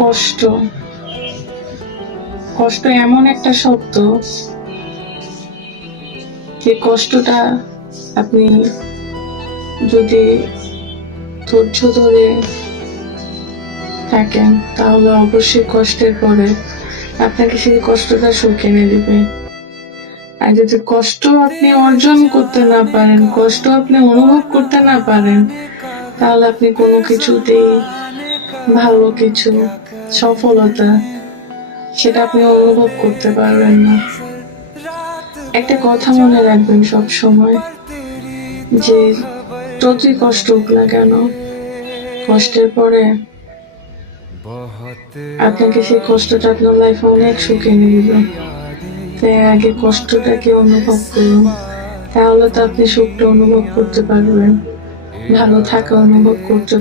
কষ্ট কষ্ট এমন একটা শব্দ, যে কষ্টটা আপনি যদি ধৈর্য ধরে থাকেন তাহলে অবশ্যই কষ্টের পরে আপনাকে সেই কষ্টটা সুখ এনে দিবে। আর যদি কষ্ট আপনি অর্জন করতে না পারেন, কষ্ট আপনি অনুভব করতে না পারেন, তাহলে আপনি কোনো কিছুতেই ভালো কিছু, সফলতা, সেটা আপনি অনুভব করতে পারবেন না। একটা কথা মনে রাখবেন সব সময়, যে যতই কষ্ট হোক না কেন, কষ্টের পরে আপনাকে সেই কষ্টটা আপনার লাইফে অনেক সুখ এনে দিবে। তাই আগে কষ্টটাকে অনুভব করুন, তাহলে তো আপনি সুখটা অনুভব করতে পারবেন, ভালো থাকা অনুভব করতে